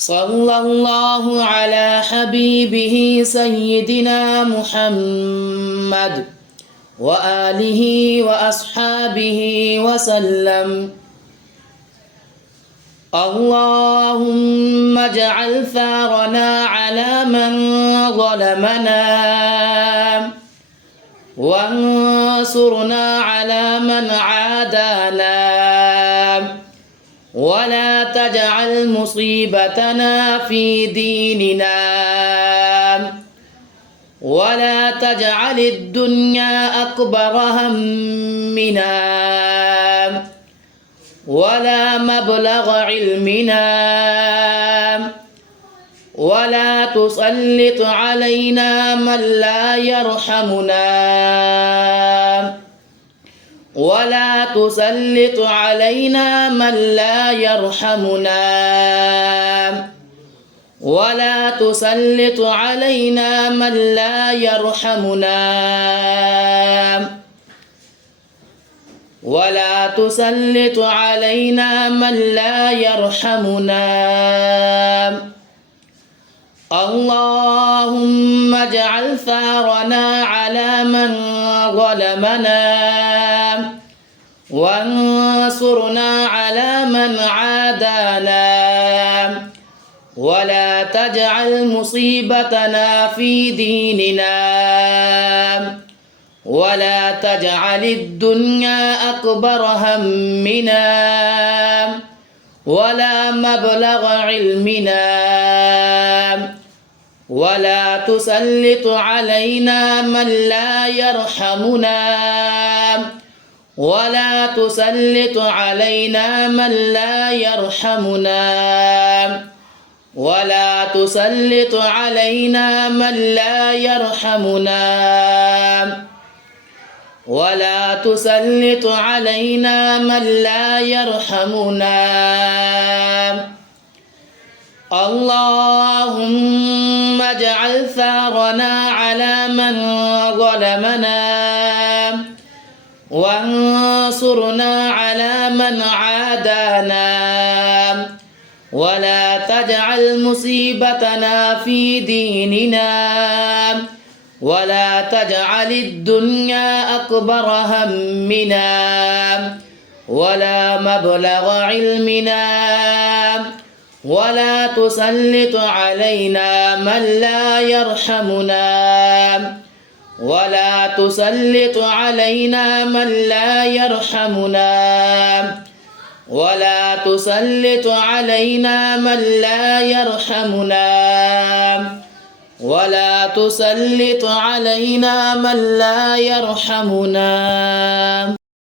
صلى الله على حبيبه سيدنا محمد وآله وأصحابه وسلم. اللهم اجعل ثارنا على من ظلمنا وانصرنا على من عادانا ولا تجعل مصيبتنا في ديننا ولا تجعل الدنيا أكبر همنا ولا مبلغ علمنا ولا تسلط علينا من لا يرحمنا ولا تسلط علينا من لا يرحمنا ولا تسلط علينا من لا يرحمنا ولا تسلط علينا من لا يرحمنا. اللهم اجعل ثارنا على من ظلمنا وانصرنا على من عادانا ولا تجعل مصيبتنا في ديننا ولا تجعل الدنيا أكبر همنا ولا مبلغ علمنا ولا تسلط علينا من لا يرحمنا ولا تسلط علينا من لا يرحمنا ولا تسلط علينا من لا يرحمنا ولا تسلط علينا من لا يرحمنا. اللهم اجعل ثارنا على من ظلمنا وانصرنا على من عادانا ولا تجعل مصيبتنا في ديننا ولا تجعل الدنيا أكبر همنا ولا مبلغ علمنا ولا تسلط علينا من لا يرحمنا ولا تسلط علينا من لا يرحمنا ولا تسلط علينا من لا يرحمنا ولا تسلط علينا من لا يرحمنا.